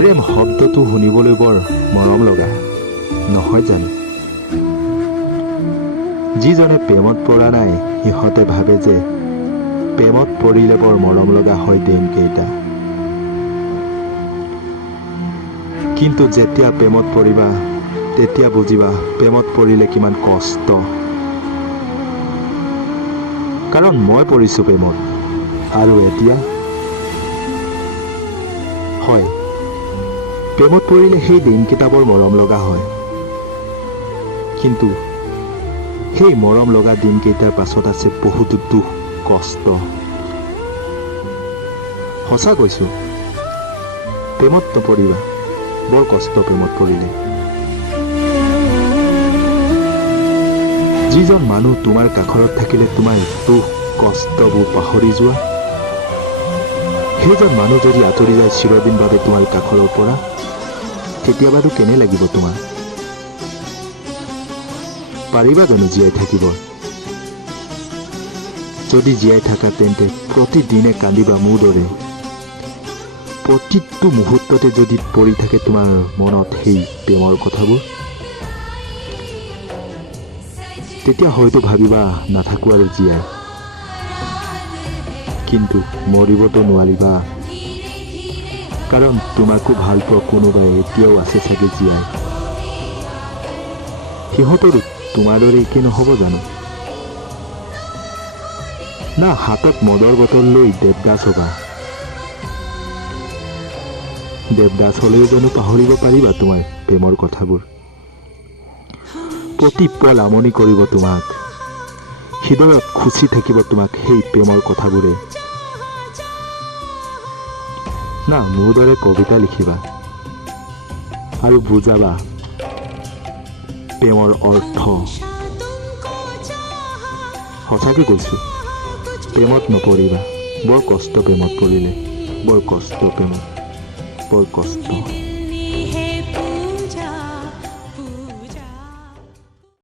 প্ৰেম শব্দটো শুনিবলৈ বৰ মৰম লগা নহয় জানো? যিজনে প্ৰেমত পৰা নাই সিহঁতে ভাবে যে প্ৰেমত পৰিলে বৰ মৰম লগা হয় দিনকেইটা। কিন্তু যেতিয়া প্ৰেমত পৰিবা তেতিয়া বুজিবা প্ৰেমত পৰিলে কিমান কষ্ট। কাৰণ মই পৰিছোঁ প্ৰেমত, আৰু এতিয়া হয়, প্ৰেমত পৰিলে সেই দিনকেইটা বৰ মৰম লগা হয়। কিন্তু সেই মৰম লগা দিনকেইটাৰ পাছত আছে বহুতো দুখ, কষ্ট। সঁচা কৈছোঁ, প্ৰেমত নপৰিবা, বৰ কষ্ট প্ৰেমত পৰিলে। যিজন মানুহ তোমাৰ কাষৰত থাকিলে তোমাৰ দুখ কষ্টবোৰ পাহৰি যোৱা, সেইজন মানুহ যদি আঁতৰি যায় চিৰদিন বাবে তোমাৰ কাষৰৰ পৰা, কেতিয়াবাতো কেনে লাগিব তোমাৰ? পাৰিবা জানো জীয়াই থাকিব? যদি জীয়াই থাকা তেন্তে প্ৰতিদিনে কান্দিবা মোৰ দৰে। প্ৰতিটো মুহূৰ্ততে যদি পৰি থাকে তোমাৰ মনত সেই প্ৰেমৰ কথাবোৰ, তেতিয়া হয়তো ভাবিবা নাথাকো আৰু জীয়াই। কিন্তু মৰিবতো নোৱাৰিবা, কাৰণ তোমাকো ভাল পোৱা কোনোবাই এতিয়াও আছে চাগে জীয়াই। সিহঁতৰো তোমাৰ দৰে একে নহ'ব জানো? না হাতত মদৰ বটল লৈ দেৱদাস হবা। দেৱদাস হলেও জানো পাহৰিব পাৰিবা তোমাৰ প্ৰেমৰ কথাবোৰ? প্ৰতি পল আমনি কৰিব তোমাক, হৃদয়ত খুচি থাকিব তোমাক সেই প্ৰেমৰ কথাবোৰে। না মোৰ দৰে কবিতা লিখিবা আৰু বুজাবা প্ৰেমৰ অৰ্থ। সঁচাকৈ কৈছোঁ, প্ৰেমত নপৰিবা, বৰ কষ্ট প্ৰেমত পৰিলে, বৰ কষ্ট প্ৰেমত, বৰ কষ্ট।